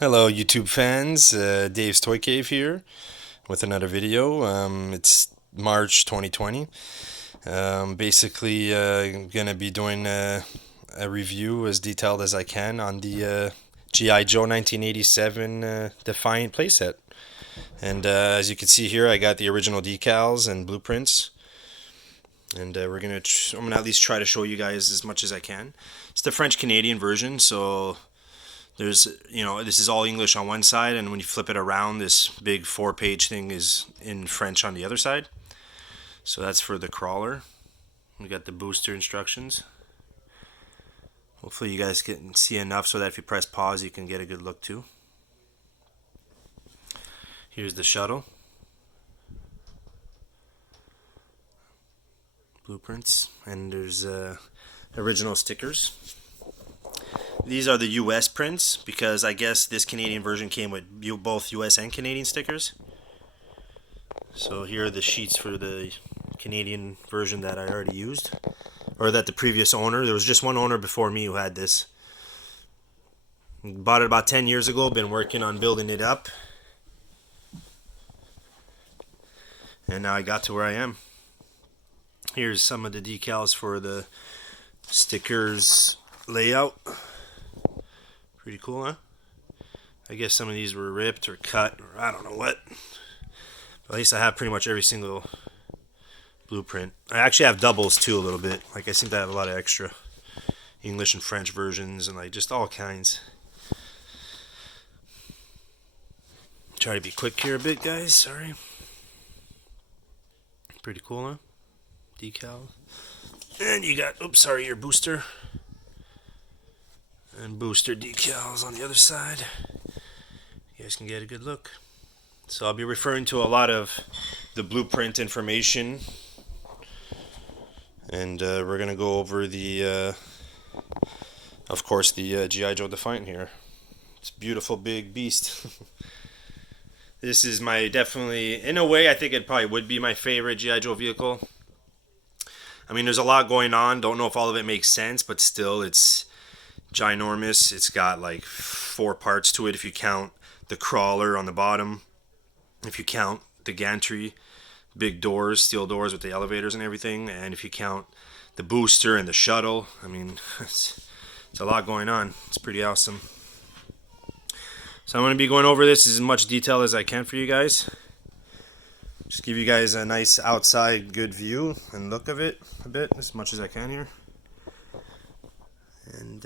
Hello YouTube fans, Dave's Toy Cave here with another video. It's March 2020. Basically, gonna be doing a review as detailed as I can on the G.I. Joe 1987 Defiant playset. And as you can see here, I got the original decals and blueprints. And I'm gonna at least try to show you guys as much as I can. It's the French Canadian version, so this is all English on one side, and when you flip it around, this big 4-page thing is in French on the other side. So that's for the crawler. We got the booster instructions. Hopefully you guys can see enough so that if you press pause, you can get a good look too. Here's the shuttle. Blueprints. And there's original stickers. These are the US prints because I guess this Canadian version came with both US and Canadian stickers. So here are the sheets for the Canadian version that I already used, or that the previous owner, there was just one owner before me who had this. Bought it about 10 years ago, been working on building it up, and now I got to where I am. Here's some of the decals for the stickers layout. Pretty cool, huh? I guess some of these were ripped or cut, or I don't know what. But at least I have pretty much every single blueprint. I actually have doubles too a little bit. Like I seem to have a lot of extra English and French versions and like just all kinds. Try to be quick here a bit, guys. Sorry. Pretty cool, huh? Decal. And you got, your booster. And booster decals on the other side. You guys can get a good look. So I'll be referring to a lot of the blueprint information. And we're going to go over the, of course, the G.I. Joe Defiant here. It's a beautiful big beast. This is definitely, in a way, I think it probably would be my favorite G.I. Joe vehicle. I mean, there's a lot going on. Don't know if all of it makes sense, but still, it's ginormous. It's got like 4 parts to it if you count the crawler on the bottom. If you count the gantry, big doors, steel doors with the elevators and everything. And if you count the booster and the shuttle, I mean, it's a lot going on. It's pretty awesome. So I'm going to be going over this as much detail as I can for you guys. Just give you guys a nice outside good view and look of it a bit, as much as I can here. And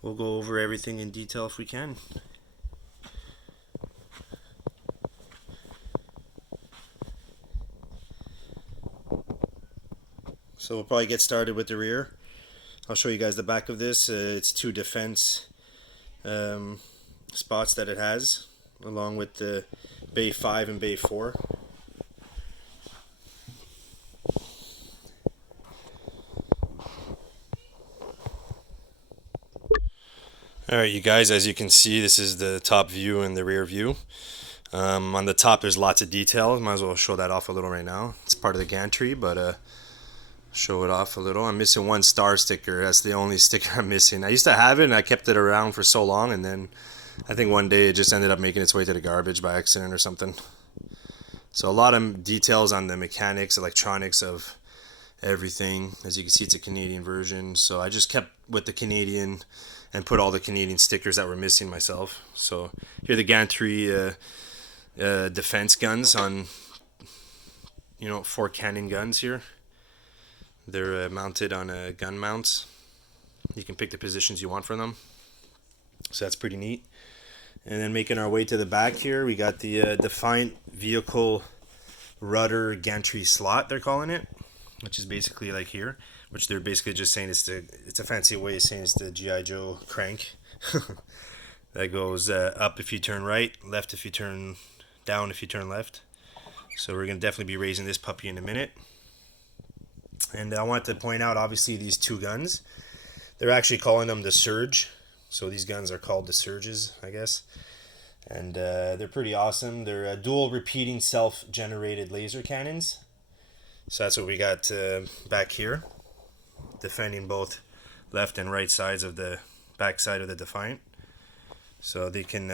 we'll go over everything in detail if we can. So we'll probably get started with the rear. I'll show you guys the back of this. It's 2 defense spots that it has, along with the Bay 5 and Bay 4. Alright, you guys, as you can see, this is the top view and the rear view. On the top there's lots of detail. Might as well show that off a little right now. It's part of the gantry, but show it off a little. I'm missing 1 star sticker. That's the only sticker I'm missing. I used to have it and I kept it around for so long, and then I think one day it just ended up making its way to the garbage by accident or something. So a lot of details on the mechanics, electronics of everything. As you can see, it's a Canadian version, so I just kept with the Canadian and put all the Canadian stickers that were missing myself. So here are the gantry defense guns on, 4 cannon guns here. They're mounted on gun mounts. You can pick the positions you want for them. So that's pretty neat. And then making our way to the back here, we got the Defiant Vehicle rudder gantry slot, they're calling it, which is basically like here, which they're basically just saying it's a fancy way of saying it's the G.I. Joe crank. That goes up if you turn right, left if you turn down if you turn left. So we're going to definitely be raising this puppy in a minute. And I want to point out, obviously, these 2 guns. They're actually calling them the Surge. So these guns are called the Surges, I guess. And they're pretty awesome. They're dual repeating self-generated laser cannons. So that's what we got back here, defending both left and right sides of the back side of the Defiant. So they can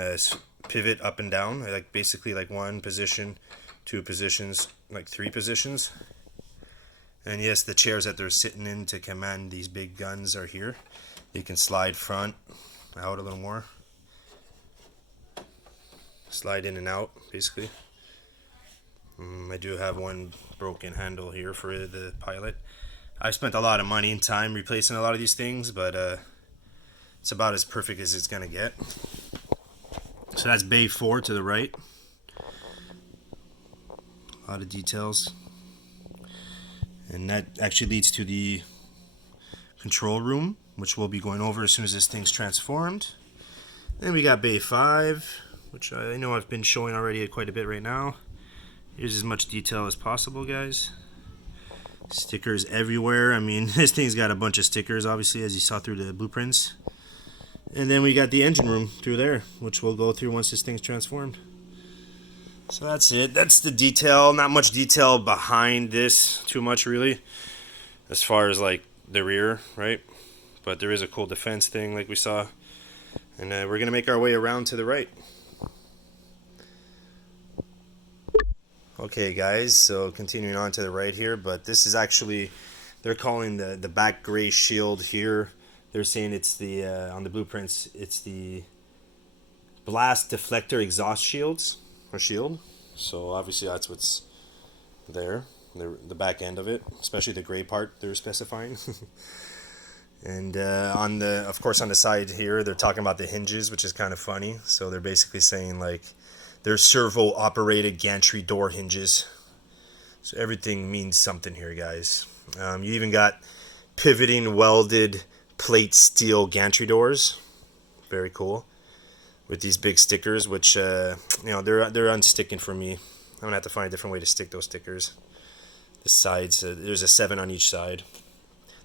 pivot up and down, like basically like one position, two positions, like three positions. And yes, the chairs that they're sitting in to command these big guns are here. They can slide front, out a little more. Slide in and out, basically. I do have one broken handle here for the pilot. I spent a lot of money and time replacing a lot of these things, but it's about as perfect as it's gonna get. So that's bay 4 to the right. A lot of details. And that actually leads to the control room, which we'll be going over as soon as this thing's transformed. Then we got bay 5, which I know I've been showing already quite a bit right now. Here's as much detail as possible, guys. Stickers everywhere. I mean, this thing's got a bunch of stickers, obviously, as you saw through the blueprints. And then we got the engine room through there, which we'll go through once this thing's transformed. So that's it. That's the detail. Not much detail behind this, too much really, as far as like the rear, right? But there is a cool defense thing like we saw. And we're going to make our way around to the right. Okay guys, so continuing on to the right here, but this is actually, they're calling the back gray shield here. They're saying it's the, on the blueprints, it's the blast deflector exhaust shields, or shield. So obviously that's what's there, the back end of it, especially the gray part they're specifying. And on the, of course on the side here, they're talking about the hinges, which is kind of funny. So they're basically saying like, they're servo operated gantry door hinges. So everything means something here, guys. You even got pivoting welded plate steel gantry doors. Very cool. With these big stickers, which you know, they're unsticking for me. I'm gonna have to find a different way to stick those stickers. The sides, there's a 7 on each side.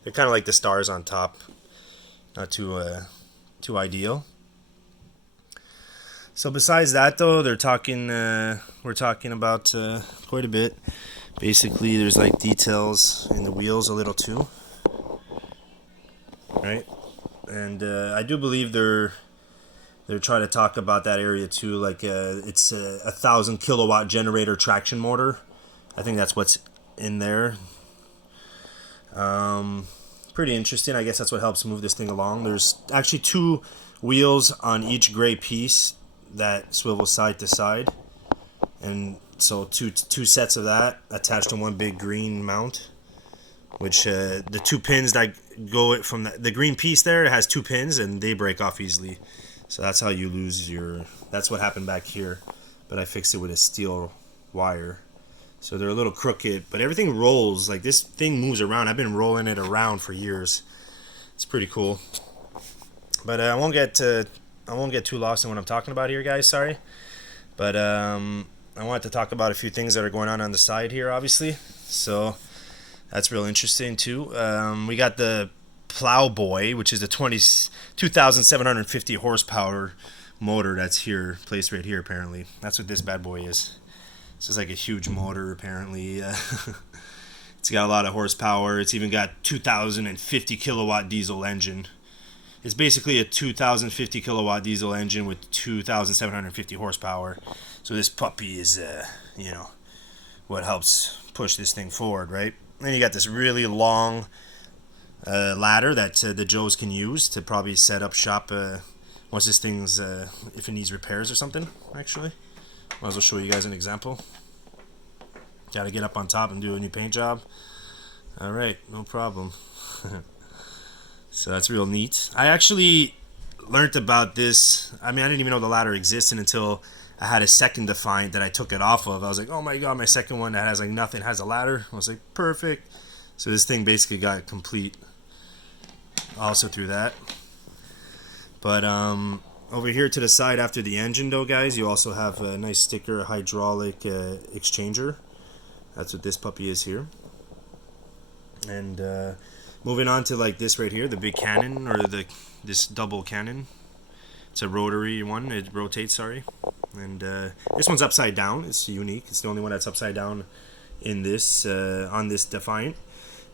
They're kind of like the stars on top. Not too ideal. So besides that, though, they're talking. We're talking about quite a bit. Basically, there's like details in the wheels a little too, right? And I do believe they're trying to talk about that area too. Like it's a 1,000 kilowatt generator traction motor. I think that's what's in there. Pretty interesting. I guess that's what helps move this thing along. There's actually 2 wheels on each gray piece that swivel side to side, and so two sets of that attached to one big green mount, which the 2 pins that go from the green piece there has 2 pins and they break off easily. So that's how you lose your, that's what happened back here, but I fixed it with a steel wire. So they're a little crooked, but everything rolls. Like this thing moves around. I've been rolling it around for years. It's pretty cool. But I won't get too lost in what I'm talking about here, guys. Sorry. But I wanted to talk about a few things that are going on the side here, obviously. So that's real interesting too. We got the Plow Boy, which is the 2,750 horsepower motor that's here, placed right here. Apparently, that's what this bad boy is. This is like a huge motor, apparently. It's got a lot of horsepower. It's even got 2,050 kilowatt diesel engine. It's basically a 2,050 kilowatt diesel engine with 2,750 horsepower. So this puppy is, you know, what helps push this thing forward, right? Then you got this really long ladder that the Joes can use to probably set up shop once this thing's, if it needs repairs or something, actually. Might as well show you guys an example. Got to get up on top and do a new paint job. Alright, no problem. So that's real neat. I actually learned about this. I mean, I didn't even know the ladder existed until I had a second Defiant that I took it off of. I was like, oh my god, my second one that has like nothing has a ladder. I was like, perfect. So this thing basically got complete also through that. But over here to the side after the engine though, guys, you also have a nice sticker, hydraulic exchanger. That's what this puppy is here. And moving on to like this right here, the big cannon, or this double cannon. It's a rotary one. It rotates, sorry. And this one's upside down. It's unique. It's the only one that's upside down in this on this Defiant.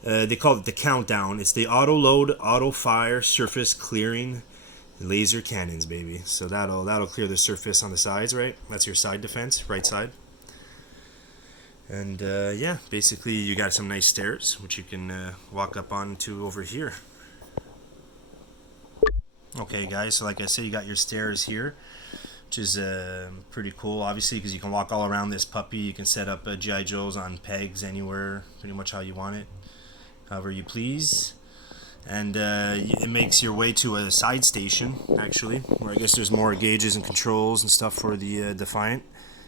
They call it the countdown. It's the auto load, auto fire, surface clearing, Laser cannons, baby. So that'll clear the surface on the sides, right? That's your side defense, right side. And yeah, basically you got some nice stairs, which you can walk up onto over here. Okay, guys, so like I said, you got your stairs here, which is pretty cool, obviously, because you can walk all around this puppy. You can set up G.I. Joes on pegs anywhere, pretty much how you want it, however you please. And it makes your way to a side station, actually, where I guess there's more gauges and controls and stuff for the Defiant,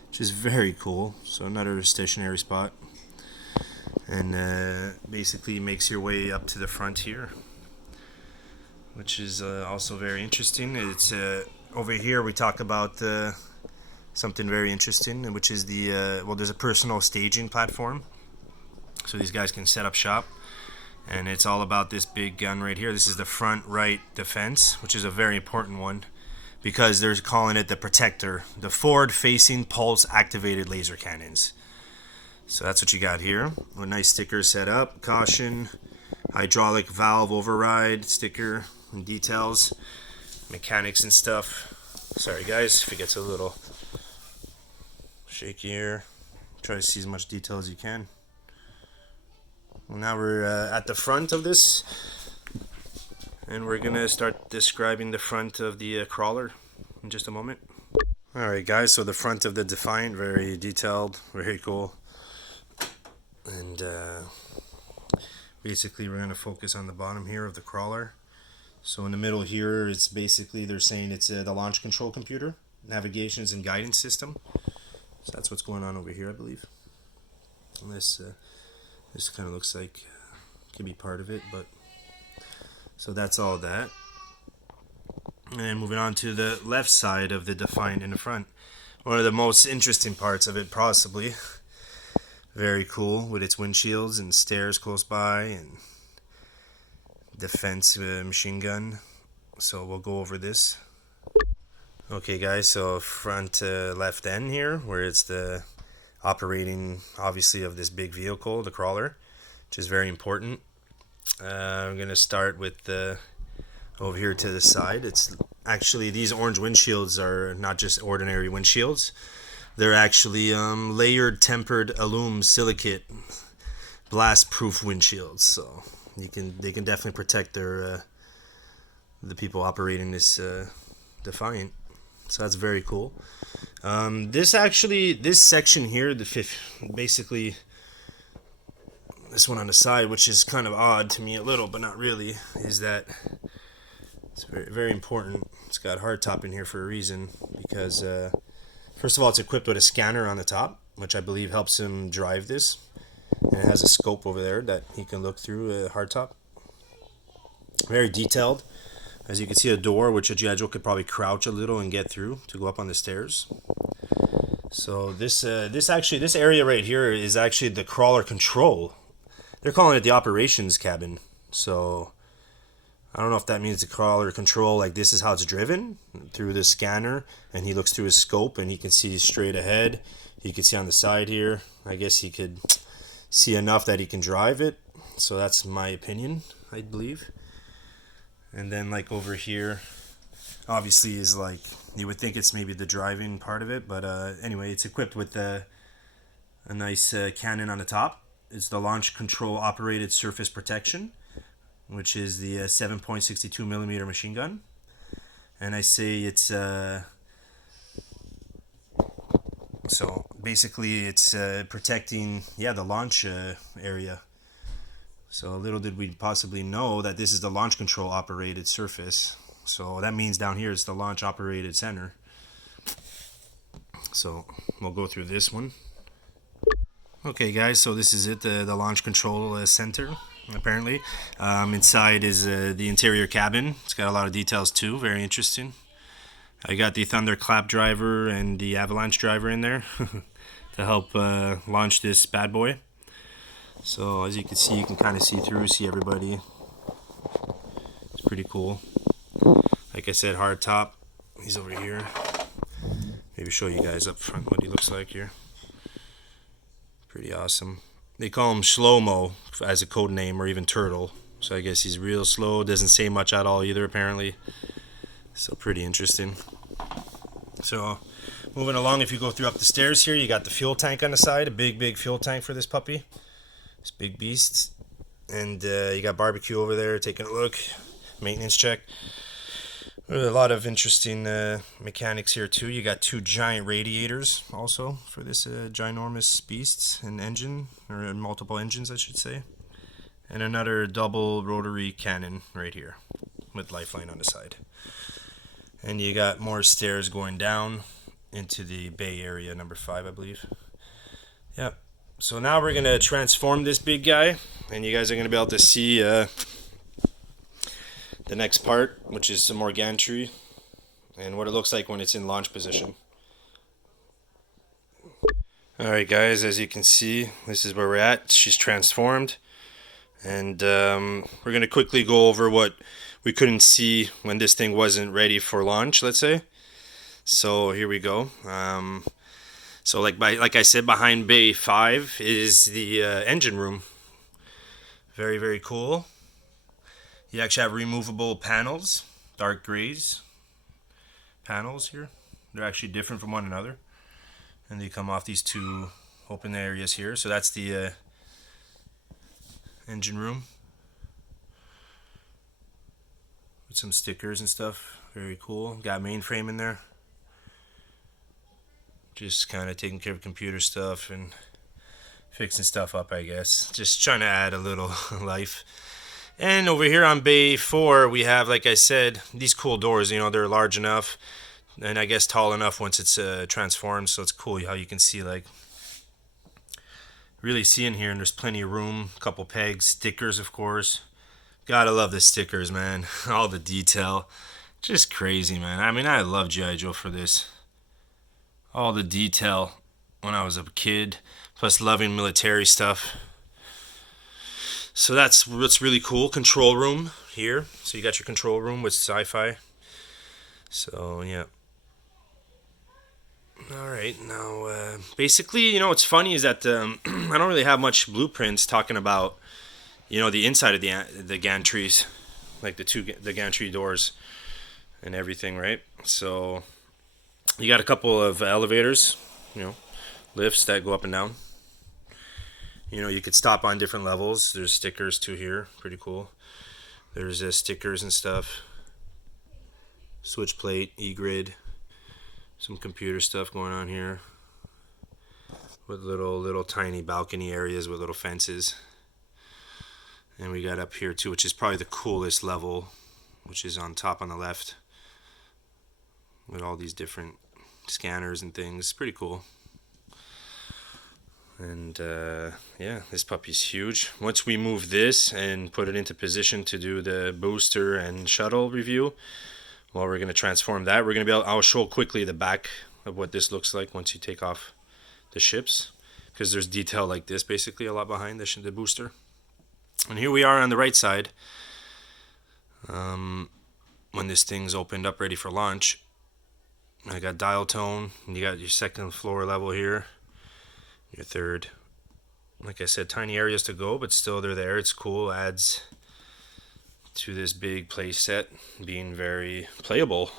which is very cool. So another stationary spot. And basically makes your way up to the front here, which is also very interesting. It's over here we talk about something very interesting, which is the well, there's a personal staging platform, so these guys can set up shop. And it's all about this big gun right here. This is the front right defense, which is a very important one because they're calling it the Protector, the forward-facing pulse-activated laser cannons. So that's what you got here. A nice sticker set up, caution, hydraulic valve override sticker, and details, mechanics and stuff. Sorry guys if it gets a little shaky here. Try to see as much detail as you can. Well, now we're at the front of this, and we're gonna start describing the front of the crawler in just a moment. Alright guys, so the front of the Defiant, very detailed, very cool. And basically we're gonna focus on the bottom here of the crawler. So in the middle here, it's basically, they're saying it's the launch control computer, navigations and guidance system. So that's what's going on over here, I believe. And this kind of looks like could be part of it, but so that's all that. And moving on to the left side of the Defiant in the front, one of the most interesting parts of it, possibly. Very cool with its windshields and stairs close by and defense machine gun. So we'll go over this. Okay guys, so front left end here, where it's the operating, obviously, of this big vehicle, the crawler, which is very important. I'm going to start with the over here to the side. It's actually, these orange windshields are not just ordinary windshields. They're actually layered tempered aluminum silicate blast proof windshields, so they can definitely protect their the people operating this Defiant. So that's very cool. This section here, basically this one on the side, which is kind of odd to me a little, but not really, is that it's very, very important. It's got hardtop in here for a reason, because first of all, it's equipped with a scanner on the top, which I believe helps him drive this, and it has a scope over there that he can look through hardtop. Very detailed. As you can see, a door which a G.I. Joe could probably crouch a little and get through to go up on the stairs. So this area right here is actually the crawler control. They're calling it the operations cabin. So I don't know if that means the crawler control, like this is how it's driven through the scanner, and he looks through his scope and he can see straight ahead. He can see on the side here. I guess he could see enough that he can drive it. So that's my opinion, I believe. And then like over here, obviously, is like, you would think it's maybe the driving part of it, but anyway, it's equipped with a nice cannon on the top. It's the launch control operated surface protection, which is the 7.62 millimeter machine gun. And I say it's so basically it's protecting, yeah, the launch area. So little did we possibly know that this is the launch control operated surface. So that means down here it's the launch operated center. So we'll go through this one. Okay guys, so this is it, the launch control center, apparently. Inside is the interior cabin. It's got a lot of details too, very interesting. I got the Thunderclap driver and the Avalanche driver in there to help launch this bad boy. So as you can see, you can kind of see everybody. It's pretty cool. Like I said, hard top. He's over here. Maybe show you guys up front what he looks like here. Pretty awesome. They call him Slow-Mo as a code name, or even Turtle. So I guess he's real slow. Doesn't say much at all either, apparently. So pretty interesting. So moving along, if you go through up the stairs here, you got the fuel tank on the side, a big fuel tank for this puppy, this big beast. And you got barbecue over there taking a look, maintenance check. A lot of interesting mechanics here too. You got two giant radiators also for this ginormous beast, an engine, or multiple engines I should say, and another double rotary cannon right here with lifeline on the side. And you got more stairs going down into the bay area, number 5 I believe. Yep. So now we're gonna transform this big guy, and you guys are gonna be able to see the next part, which is some more gantry and what it looks like when it's in launch position. Alright guys, as you can see, this is where we're at. She's transformed, and we're going to quickly go over what we couldn't see when this thing wasn't ready for launch, let's say. So here we go. So like I said, behind bay 5 is the engine room. Very cool. You actually have removable panels, dark grays panels here. They're actually different from one another, and they come off these two open areas here. So that's the engine room with some stickers and stuff. Very cool. Got mainframe in there. Just kind of taking care of computer stuff and fixing stuff up, I guess. Just trying to add a little life. And over here on bay 4, we have, like I said, these cool doors. You know, they're large enough, and I guess tall enough once it's transformed. So it's cool how you can see, like, really see in here. And there's plenty of room. A couple pegs, stickers, of course. Gotta love the stickers, man. All the detail, just crazy, man. I mean, I love G.I. Joe for this. All the detail when I was a kid, plus loving military stuff. So that's what's really cool. Control room here. So you got your control room with sci-fi. So yeah. Alright, now basically, you know what's funny is that I don't really have much blueprints talking about, you know, the inside of the gantries, like the gantry doors and everything, right? So you got a couple of elevators, you know, lifts that go up and down. You know, you could stop on different levels. There's stickers too here, pretty cool. There's stickers and stuff. Switch plate, E-grid, some computer stuff going on here with little tiny balcony areas with little fences. And we got up here too, which is probably the coolest level, which is on top on the left, with all these different scanners and things. Pretty cool. And yeah, this puppy's huge. Once we move this and put it into position to do the booster and shuttle review, well, we're going to transform that. We're going to be able, I'll show quickly the back of what this looks like once you take off the ships, because there's detail like this basically a lot behind the booster. And here we are on the right side when this thing's opened up ready for launch. I got dial tone, and you got your second floor level here, your third. Like I said, tiny areas to go, but still they're there. It's cool. Adds to this big play set being very playable.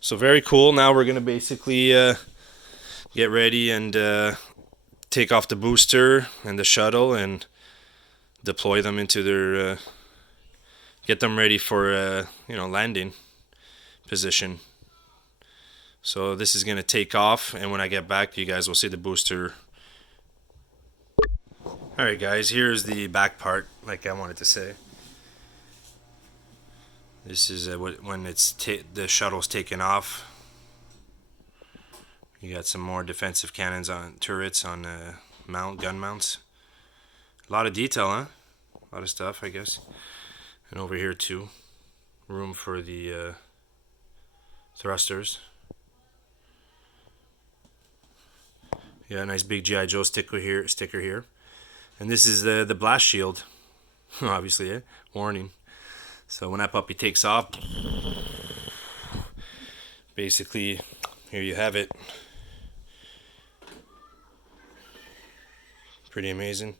So very cool. Now we're gonna basically get ready and take off the booster and the shuttle and deploy them into their get them ready for you know, landing position. So this is gonna take off, and when I get back, you guys will see the booster. Alright guys, here's the back part, like I wanted to say. This is when it's the shuttle's taken off. You got some more defensive cannons on turrets on gun mounts. A lot of detail, huh? A lot of stuff, I guess. And over here too, room for the thrusters. Yeah, nice big G.I. Joe sticker here. And this is the blast shield, obviously, warning. So when that puppy takes off, basically, here you have it. Pretty amazing.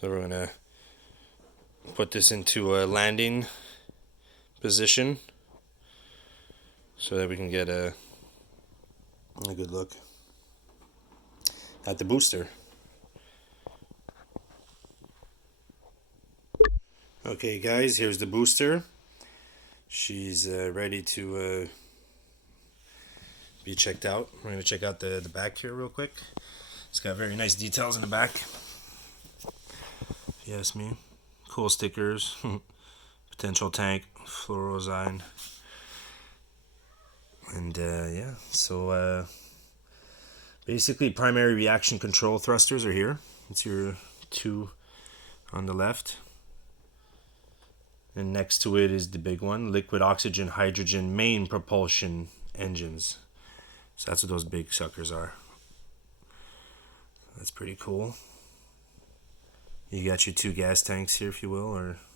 So we're gonna put this into a landing position so that we can get a good look at the booster. Okay guys, here's the booster. She's ready to be checked out. We're going to check out the back here real quick. It's got very nice details in the back, if you ask me. Cool stickers. Potential tank, fluorosine. And yeah, so basically primary reaction control thrusters are here. It's your two on the left. And next to it is the big one, liquid oxygen hydrogen main propulsion engines. So that's what those big suckers are. That's pretty cool. You got your two gas tanks here, if you will, or